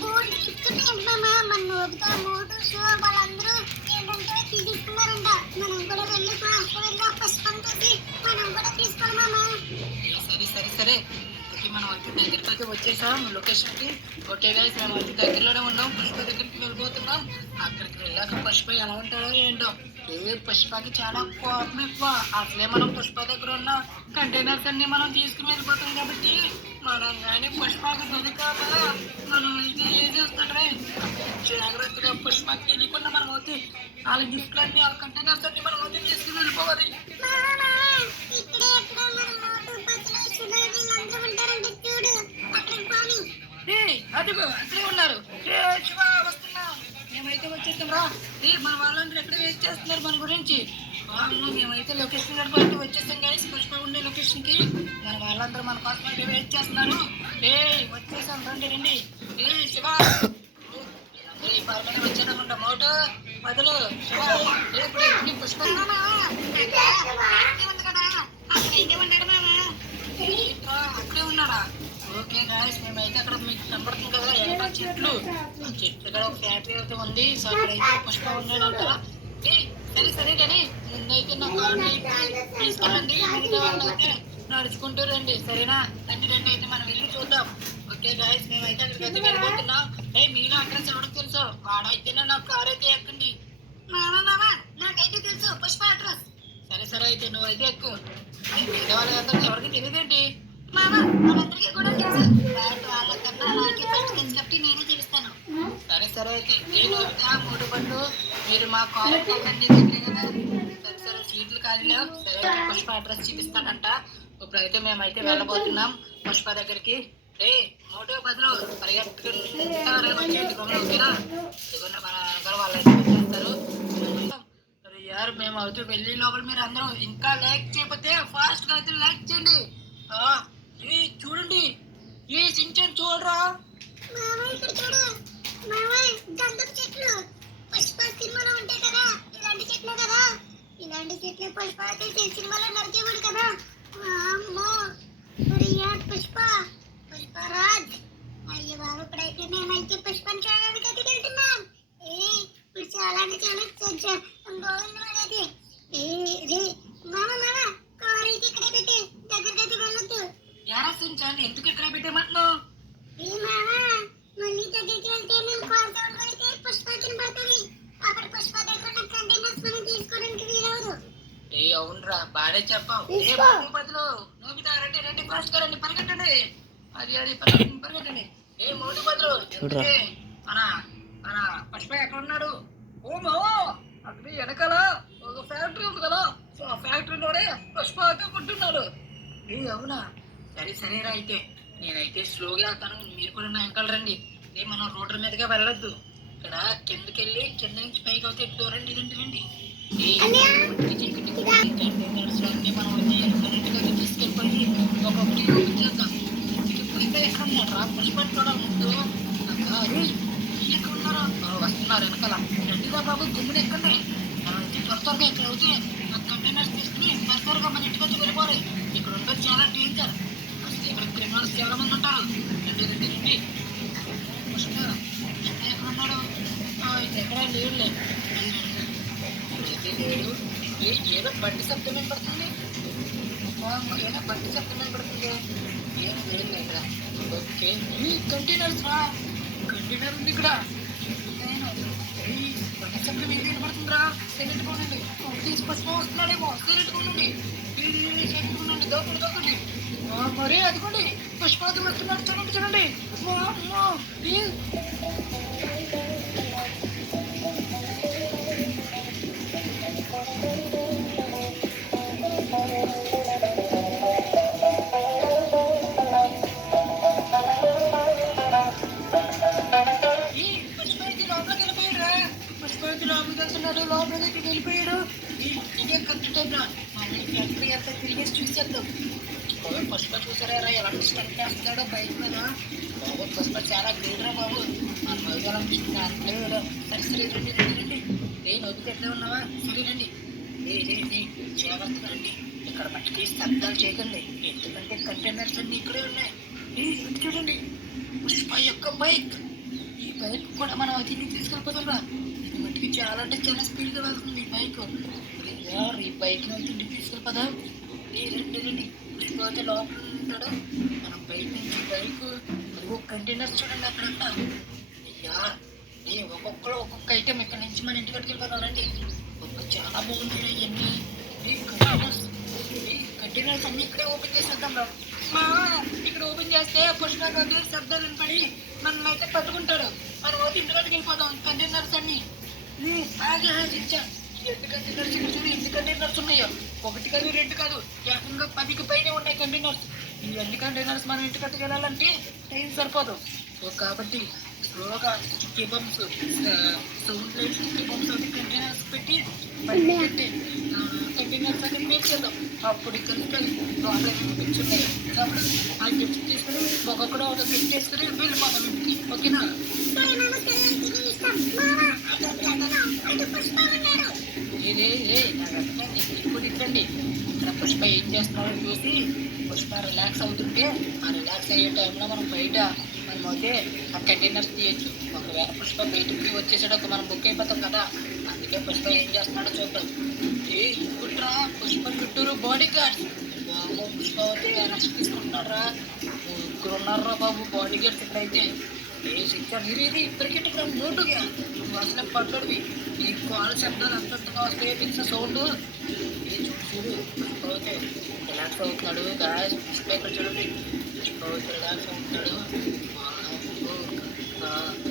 Board ఇస్తున్నాయంట మామ. మన Nobita మోటోస్ వాళ్ళందరూ ఏంటంటే తీసుకున్నారంట. మనం కూడా వెళ్ళి పుష్పం చూసి మనం కూడా తీసుకోవాలి మామ. సరే సరే సరే మనం వచ్చి దగ్గరికి అయితే వచ్చేసాం లొకేషన్ కి. ఓకే గైస్, మనం వచ్చి దగ్గరలోనే ఉన్నాం. పుష్ప దగ్గరికి వెళ్ళిపోతున్నాం. అక్కడికి వెళ్ళాక పుష్ప ఎలా ఉంటారో ఏంటో. పుష్పకి చాలా కోపం ఎక్కువ. అసలే మనం పుష్ప దగ్గర ఉన్న కంటైనర్స్ అన్ని మనం తీసుకుని వెళ్ళిపోతాం కాబట్టి మనం కానీ పుష్పకి దొరికాక మనం అయితే ఏం చేస్తాడే జాగ్రత్తగా పుష్పకి తెలియకుండా మనం అవుతే వాళ్ళ గిఫ్ట్లు అన్ని వాళ్ళ కంటైనర్స్ అన్ని మనం అవుతే తీసుకుని వెళ్ళిపోవాలి. అదిగో అక్కడే ఉన్నారు. శివ వస్తున్నా. మేమైతే వచ్చేస్తాం రా. మన వాళ్ళందరూ ఎక్కడ వెయిట్ చేస్తున్నారు మన గురించి. మేమైతే లొకేషన్ కనుక వచ్చేస్తాం కానీ పుష్ప ఉండే లొకేషన్ కి మన వాళ్ళందరూ మన కోసం అయితే వెయిట్ చేస్తున్నారు. వచ్చేసాం రండి రండి. శివ పరమైన వచ్చేటప్పుడు మోటో మొదలు శివ పుష్ప అక్కడే ఉన్నాడా? ఓకే గాయస్, మేమైతే అక్కడ మీకు కనపడుతుంది కదా ఎక్కడ చెట్లు. చెట్లు కూడా ఒక ఫ్యాక్టరీ అయితే ఉంది. సో అక్కడైతే పుష్ప ఉన్నాడంట. సరే సరే కానీ ముందైతే నా కార్ని తీసుకెళ్ళండి. మిగతా వాళ్ళైతే నడుచుకుంటూ రండి. సరేనా? రండి రండి అయితే మనం వెళ్ళి చూద్దాం. ఓకే గాయస్, మేమైతే అక్కడికి అయితే వెళ్ళిపోతున్నాం. మీరు అడ్రస్ ఎవరికి తెలుసు? వాడైతేనే నా కార్ అయితే ఎక్కండి. నాకైతే తెలుసు పుష్ప అడ్రస్. సరే సరే అయితే నువ్వైతే ఎక్కువ. మిగతా వాళ్ళందరికీ ఎవరికి తెలియదేంటి? వాళ్ళందరికీ కూడా తెలుసు. వాళ్ళకన్నా నాకే ఫస్ట్ తెలుసు కాబట్టి నేనే తెలుస్తాను. సరే సరే అయితే నేను మూడు బండ్లు మీరు మా కాలేజ్ దగ్గరే కదా. సరే సరే సీట్లు ఖాళీ లేవు. సరే పుష్ప అడ్రస్ చూపిస్తానంట. ఇప్పుడైతే మేమైతే వెళ్ళబోతున్నాం పుష్ప దగ్గరికి. మోటో బదులు పరిగెత్తుకుంటా ఓకేనా? మన వెనకాల వాళ్ళైతే వచ్చేస్తారు. యారు మేము అవుతూ వెళ్ళి లోపల మీరు అందరూ ఇంకా లైక్ చేయకపోతే ఫాస్ట్ గా అయితే లైక్ చేయండి. చూడండి ఈ సించన్ చూడరా. పుష్ప సినిమాలో ఉంటాయి కదా ఇలాంటి చెట్లు కదా. ఇలాంటి చెట్లు పుష్ప సినిమాలో నరికేవాడు కదా. పుష్ప పుష్పరాజ్. అయ్యో బాబు, ఇప్పుడైతే మేమైతే పుష్పని చూడడానికి అయితే వెళ్తున్నాం. ఇప్పుడు చాలా అంటే చాలా బాగుంది. కార్ అయితే ఇక్కడే పెట్టి దగ్గరికి అయితే వెళ్ళొద్దు. ఎందుకు ఇక్కడ పెట్టేమంటున్నావు? మళ్ళీ దగ్గరికి వెళ్తే మేము కార్ సౌండ్ అయితే పుష్ప కనబడుతుంది. అక్కడ పుష్ప దగ్గర ఉన్న కంటైనర్స్ మనం తీసుకోవడానికి వీలవదు. అవునరా, బాగా చెప్పావు. బదులు నోబితా రండి రండి ఫాస్ట్ గా రండి, పరిగెట్టండి. అది అది పరిగెట్టండి. మోటు బదులు మన మన పుష్ప ఎక్కడ ఉన్నాడు? ఓ మావా, అక్కడ వెనకాల ఒక ఫ్యాక్టరీ ఉంది కదా. సో ఆ ఫ్యాక్టరీలోనే పుష్ప అయితే పుట్టున్నాడు. అవునా? సరే సరేరా అయితే నేనైతే స్లోగా వెళ్తాను. మీరు కూడా నా వెనకాల రండి. మనం రోడ్ల మీదుగా వెళ్ళొద్దు. ఇక్కడ కిందకి వెళ్ళి కింద నుంచి పైకి అవుతే రండి రండి రండి. మనం తీసుకెళ్ళిపోయి ఒక్కొక్కటి చేద్దాం. పుష్ప ఎక్కడ ఉన్నాడు రా? పుష్ప కూడా ముందు ఎక్కడ ఉన్నారా? వస్తున్నారు వెనకాల. రండిగా బాబు, గుమ్మిని ఎక్కండి. మనం త్వర త్వరగా ఇక్కడ అవుతే కంటైనర్స్ తీసుకుని త్వరగా మన ఇంటికి వచ్చి వెళ్ళిపోవాలి. ఇక్కడ ఉండదు చాలా డేంజర్. ఇక్కడ క్రిమినల్స్ చాలా మంది ఉంటారు. రండి రండి రండి. పుష్ప ఎక్కడ ఉన్నాడు? ఎక్కడా లేడులే. లేడు. ఏదో బండి శబ్దం ఏర్పడుతుంది. ఏదో బండి శబ్దం ఏర్పడుతుంది. ఏం లేదు ఇక్కడ. ఓకే, ఈ కంటైనర్స్ రా. కంటైనర్ ఉంది ఇక్కడ. బండి శబ్దం ఏది ఏర్పడుతుందిరా? సైలెంట్ కొనండి. తీసి పుష్ప వస్తున్నాడేమో. సైలెంట్ కొనండి. దొక్కండి దొక్కండి. మరి అదిగోండి పుష్పాది వస్తున్నాడు. చూడండి చూడండి. పుష్పకి లోపలికి వెళ్ళిపోయాడు. పుష్పకి లోపలికి వెళ్తున్నాడు. లోపలికి వెళ్ళిపోయాడు. ఇదే కరెక్ట్ టైంలో ఫ్యాక్టరీ అంతా తిరిగేసి చూసేద్దాం. పుష్ప చూసారా ఎలా స్టంట్ చేస్తున్నాడో బైక్ మీద. బాబు పుష్ప చాలా గ్రేట్ రా బాబు. మన మధ్యలో సరే సరే రండి రండి రండి. నొద్దు ఎట్లా ఉన్నావా? సరే రండి. జాగ్రత్తగా రండి. ఇక్కడ మట్టికి శబ్దాలు చేయకండి. ఎందుకంటే కంటైనర్స్ అన్ని ఇక్కడే ఉన్నాయి. చూడండి పుష్ప యొక్క బైక్. ఈ బైక్ కూడా మనం అతిని తీసుకెళ్ళిపోతాం రా. ఇది మట్టికి చాలా అంటే చాలా స్పీడ్ గా వెళ్తుంది ఈ బైక్. ఈ బైక్ ని అయితే ఇంటికి తీసుకెళ్ళిపోదాం. రండి పుష్ప అయితే లోపల ఉంటాడు. మనం బయట నుంచి బైక్ కంటైనర్స్ చూడండి అక్కడ. అయ్యా ఒక్కొక్కరు ఒక్కొక్క ఐటెం ఇక్కడ నుంచి మన ఇంటికి వెళ్ళిపోతానండి. చాలా బాగుంటాయి ఇవన్నీ. కంటైనర్స్ అన్ని ఇక్కడే ఓపెన్ చేసేద్దాం రా. ఇక్కడ ఓపెన్ చేస్తే పుష్ప కంటైనర్ శబ్దాలు వినపడి మనం అయితే పట్టుకుంటాడు. మనం అయితే ఇంటికి వెళ్ళిపోతాం. కంటైనర్స్ అన్ని బాగా ఇచ్చా. ఎన్ని కంటైనర్స్ చూడు, ఎన్ని కంటైనర్స్ ఉన్నాయో. ఒకటి కాదు రెండు కాదు, ఏకంగా 10కి పైనే ఉన్నాయి కంటైనర్స్. ఈ అన్ని కంటైనర్స్ మనం ఇంటికి వెళ్ళాలంటే టైం సరిపోదు. సో కాబట్టి స్లోగా sticky bumps sound light sticky bumps అన్ని కంటైనర్స్ పెట్టి పెట్టి కంటైనర్స్ అన్ని మేక్ చేద్దాం. అప్పుడు ఇక్కడ లోపల గిఫ్ట్స్ ఉన్నాయి కాబట్టి ఆ గిఫ్ట్స్ తీసుకుని ఒక్కొక్కడు ఒక గిఫ్ట్ తీసుకుని వెళ్ళిపోతాం ఇంటికి. ఓకేనా? ఇప్పుడు ఇక్కడండి ఇక్కడ పుష్ప ఏం చేస్తున్నారో చూసి పుష్ప రిలాక్స్ అవుతుంటే ఆ రిలాక్స్ అయ్యే టైంలో మనం బయట మనం అయితే ఆ కంటైనర్స్ తీయచ్చు. ఒకవేళ పుష్ప బయటకి వచ్చేసాడు మనం బుక్ అయిపోతాం కదా. అందుకే పుష్ప ఏం చేస్తున్నాడో చూద్దాం. ఇంకుట్రా పుష్ప చుట్టూరు బాడీ గార్డ్స్. బాబు పుష్ప అయితే రెస్ట్ తీసుకుంటున్నాడు రా. ముగ్గురు ఉన్నారా బాబు బాడీ గార్డ్స్ ఇక్కడైతే. ఇది ఇప్పటికి నోటుగా నువ్వు అసలే పడ్డవి. ఈ కాల్ శబ్దాలు అంతంతగా వస్తాయి పిక్స్ సౌండ్. చూడు పుష్ప అయితే రిలాక్స్ అవుతున్నాడు. గాయస్ పుష్ప ఇక్కడ చూడండి. పుష్ప అయితే రిలాక్స్ అవుతున్నాడు.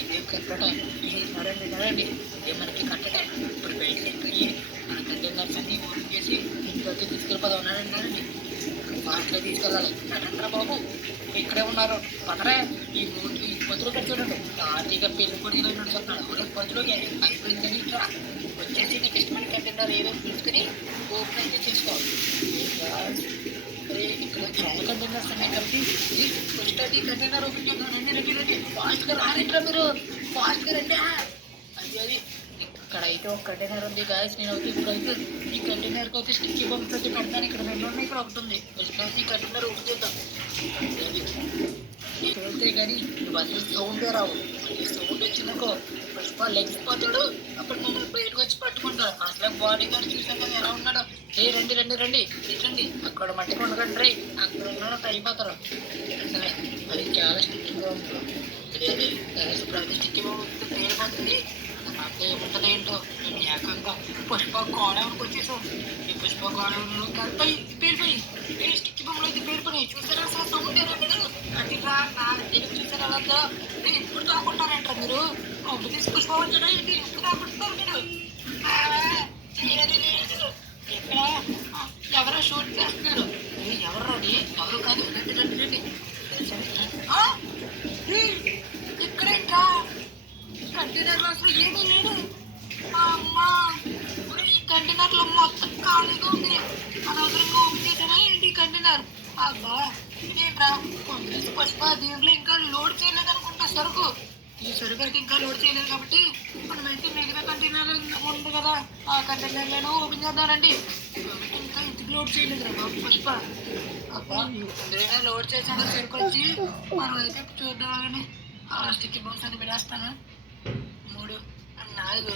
ఇదే కట్టట. ఇది నడండి ఇదే మనకి కట్టట. ఇప్పుడు బయటకి వెళ్ళి మన కంటైనర్స్ అన్ని ఓపెన్ చేసి ఇంటికి తీసుకెళ్ళిపోదాం. నడండి మార్కెట్లో తీసుకెళ్ళాలి. నడండ్రా బాబు ఇక్కడే ఉన్నారు. పదరే ఈ పొద్దులో చూడండి. ఆర్థిక పెళ్లి కూడా ఇలా నడుస్తున్నాడు. పొద్దులోకి అయిపోయిందని ఇట్లా వచ్చేసి నీకు ఇష్టమైన కంటైనర్ ఏదో తీసుకుని ఓపెన్ అయితే చేసుకోవాలి. ఇక్కడ చాలా కంటైనర్స్ ఉన్నాయి కాబట్టి ఫస్ట్ అది కంటైనర్ ఓపెన్ చేద్దాం. రండి ఫాస్ట్గా రాలేట్రా మీరు, ఫాస్ట్గా రండి. అది ఇక్కడ అయితే ఒక కంటైనర్ ఉంది గాయస్. నేను అయితే ఇప్పుడైతే ఈ కంటైనర్కి అయితే స్టిక్కీ బంప్స్ అయితే పెడతాను. ఇక్కడ రెండు ఉన్నాయి, ఇక్కడ ఒకటి ఉంది. ఫస్ట్ ఈ కంటైనర్ ఓపెన్ చేద్దాం. వెళ్తే కానీ ఇవన్నీ సౌండే రావు. ఈ సౌండ్ వచ్చిందనుకో పుష్ప లెగిసిపోతాడు. అప్పుడు మమ్మల్ని బయటకు వచ్చి పట్టుకుంటాడు. అసలు బాడీ గార్డ్ చూసాం కదా ఎలా ఉన్నాడు. రండి ఇట్లండి. అక్కడ మట్టి కొండకండి రే. అక్కడ ఉన్నాడు అయిపోతారు. అసలే అది చాలా స్టిక్కింగ్గా ఉంటుంది. ఇప్పుడు అది స్టిక్కింగ్ పేలిపోతుంది. నాకు ఏముంటుంది ఏంటో. నేను ఏకంగా పుష్ప గోడవరికి వచ్చేసాం. ఈ పుష్ప గోడవరిలో కలిపి పేలిపోయి స్టిక్కి బొమ్మలు అయితే పేలిపోయి చూసారా అసలు సౌండ్ అది చూసారా వాళ్ళంతా. ఇప్పుడు దాక్కుంటారంటారు మీరు. అప్పుడు తీసి పుష్ప వచ్చాడా ఏంటి? ఇప్పుడు దాక్కుంటున్నారు మీరు. లేదు ఇక్కడ ఎవరో షూట్ చేస్తున్నారు. ఎవరు అది? ఎవరు కాదు. రండి ఇక్కడేంట్రా కంటైనర్ లో అసలు ఏమీ లేదు. అమ్మా ఈ కంటైనర్ లో మొత్తం ఖాళీగా ఉంది. అనవసరంగా ఉపయోగించడం ఏంటి కంటైనర్. అబ్బా ఇదేంట్రా పుష్ప దీంట్లో ఇంకా లోడ్ చేయలేదు అనుకుంటా సరుకు. ఈ సరుకు అయితే ఇంకా లోడ్ చేయలేదు కాబట్టి మనమైతే మిగతా కంటైనర్ ఉంది కదా ఆ కంటైనర్లను ఓపెన్ చేద్దామండి. కాబట్టి ఇంకా ఇంటికి లోడ్ చేయలేదు రా బాబు పుష్ప. అబ్బా అందులో లోడ్ చేసాక సరుకు వచ్చి మనం అయితే చూద్దామని స్టిక్కీ బాక్స్ అది పెట్టేస్తాను. 3 4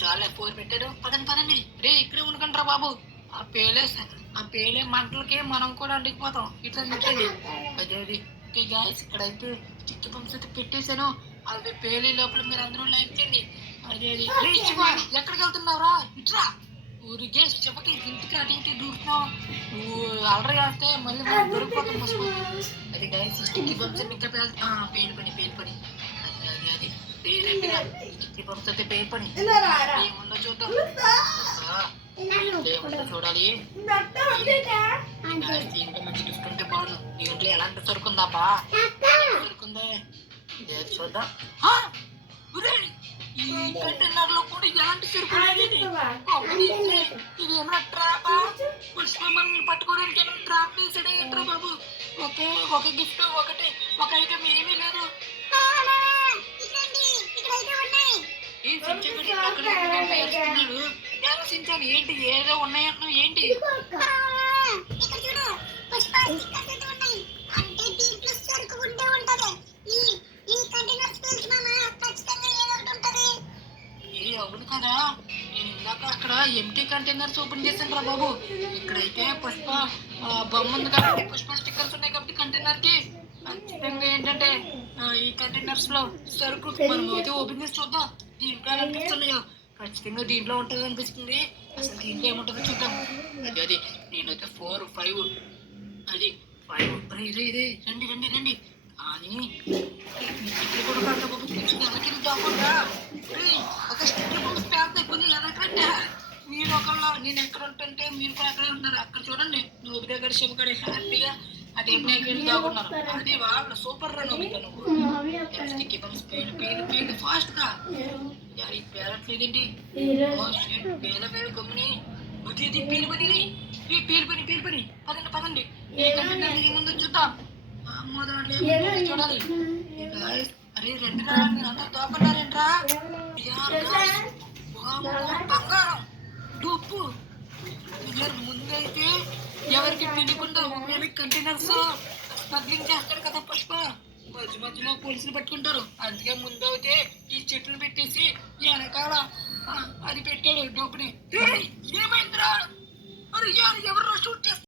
చాలా 4 పెట్టారు. పదండి రే ఇక్కడే ఉండకంటారా బాబు. ఆ పేలే మంటలకి మనం కూడా అడ్డిపోతాం. ఇట్లా అదే ఓకే గాయస్ ఇక్కడైతే స్టిక్కీ బాక్స్ అయితే పెట్టేశాను. అది పేలే లోపల మీరు అందరూ లైక్ చేయండి. అదే ఎక్కడికి వెళ్తున్నావురా? ఇట్రా ఊరికే చెప్పకి ఇంటికి అటు ఇటు దూరుతున్నావు. నువ్వు అలరి చేస్తే మళ్ళీ మనం దొరికిపోతాం పుష్ప. అది గాయస్ స్టిక్కీ బాక్స్ ఇంకా పేలు పని అది స్టిక్కీ బాక్స్ అయితే పేలు పని ఏముందో చూద్దాం. ఏముందో చూడాలి. దీంట్లో మంచి గిఫ్ట్ ఉంటే బాగుంది. దీంట్లో ఎలాంటి సరుకుందా బా సరుకుందే చూద్దాం. ఈ కంటైనర్ లో కూడా ఎలాంటి సరుకు ఇది ఏమన్నా ట్రాపా? పుష్ప మనల్ని పట్టుకోవడానికి ఏమైనా ట్రాప్ వేసాడే ఏంట్రా బాబు. ఒక గిఫ్ట్ ఒక ఐటమ్ ఏమీ లేదు. సించాను ఏంటి ఏదో ఉన్నాయంటున్నావు ఏంటి? అక్కడ ఎంటీ కంటైనర్స్ ఓపెన్ చేశాను రా బాబు. ఇక్కడైతే పుష్ప బొమ్మ ఉంది కాబట్టి పుష్ప స్టిక్కర్స్ ఉన్నాయి కాబట్టి కంటైనర్ కి ఖచ్చితంగా ఏంటంటే ఈ కంటైనర్స్ లో సరుకు మనం అయితే ఓపెన్ చేసి చూద్దాం. దీంట్లో అనిపిస్తున్నాయో ఖచ్చితంగా దీంట్లో ఉంటుంది అనిపిస్తుంది. అసలు దీంట్లో ఏముంటుందో చూద్దాం. అది నేనైతే 4, 5 అది 5 ఇదే రండి రండి రండి అని ఇక్కడ కూడా పడతా బాబు. కొంచెం వెనక్కి దాకుండా ఒక స్టిక్కర్ బాబు పేరుతాయి కొంచెం వెనకంటే మీరు ఒకళ్ళు నేను ఎక్కడ ఉంటుంటే మీరు కూడా ఎక్కడే ఉన్నారు. అక్కడ చూడండి నువ్వు దగ్గర శివకడే హ్యాపీగా ఆ టేబుల్ వెళ్ళి దాగున్నారు. అది వాళ్ళు సూపర్ రా నోబితా నువ్వు స్పీడ్ ఫాస్ట్ గా పేరట్లేదండి. పేల పేరు గమ్ముని ఇది పేరు పని పదండి పదండి ముందు చూద్దాం. చూడాలి. అరే రెండు అందరు దోపన్నారేంట్రా బంగారం డూపు ముందైతే ఎవరికి తెలియకుండా కంటైనర్స్ స్మగ్లింగ్ చేస్తాడు కదా పుష్ప. మధ్య మధ్యలో పోలీసులు పట్టుకుంటారు. అందుకే ముందు అయితే ఈ చెట్లు పెట్టేసి వెనకాల అది పెట్టాడు డూపుని. ఏమైందిరా? ఎవరు షూట్ చేస్తారు?